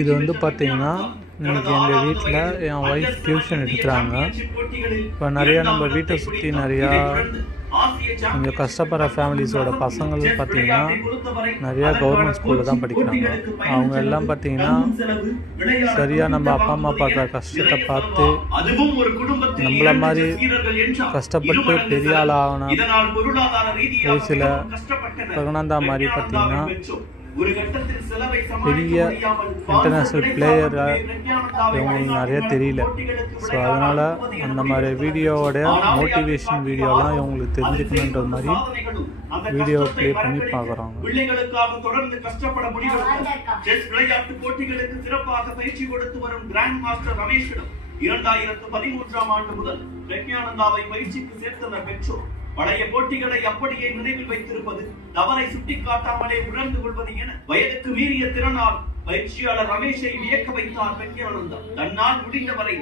இது வந்து பார்த்தீங்கன்னா, இன்னைக்கு எங்கள் வீட்டில் என் ஒய்ஃப் டியூஷன் எடுக்கிறாங்க. இப்போ நிறையா நம்ம வீட்டை சுற்றி நிறையா கொஞ்சம் கஷ்டப்படுற ஃபேமிலிஸோட பசங்கள் பார்த்திங்கன்னா நிறையா கவர்மெண்ட் ஸ்கூலில் தான் படிக்கிறாங்க. அவங்க எல்லாம் பார்த்திங்கன்னா சரியாக நம்ம அப்பா அம்மா படுற கஷ்டத்தை பார்த்து நம்மள மாதிரி கஷ்டப்பட்டு பெரிய ஆள் ஆகணும். ஒரு சில பிரகனந்தா மாதிரி பார்த்திங்கன்னா பெரிய இன்டர்நேஷ்னல் பிளேயராக இவங்களுக்கு நிறைய தெரியல. ஸோ அதனால் அந்த மாதிரி வீடியோவோட மோட்டிவேஷன் வீடியோலாம் இவங்களுக்கு தெரிஞ்சுக்கணுன்ற மாதிரி வீடியோ ப்ளே பண்ணி பார்க்குறாங்க. பிள்ளைகளுக்காக தொடர்ந்து கஷ்டப்பட முடிவெடுத்த செஸ் விளையாட்டு போட்டிகளுக்கு சிறப்பாக பயிற்சி கொடுத்து வரும் கிராண்ட் மாஸ்டர் ரமேஷிடம் 2013ஆம் ஆண்டு முதல் பிரக்ஞானந்தாவை பயிற்சிக்கு சேர்த்தனர் பெற்றோர். பழைய போட்டிகளை அப்படியே நினைவில் வைத்திருப்பது, தவறை சுட்டிக்காட்டாமலே உணர்ந்து கொள்வது என வயதுக்கு மீறிய திறனால் பயிற்சியாளர் ரமேஷை வியக்க வைத்தார் பிரக்ஞானந்தா. தன்னால் முடிந்தவரை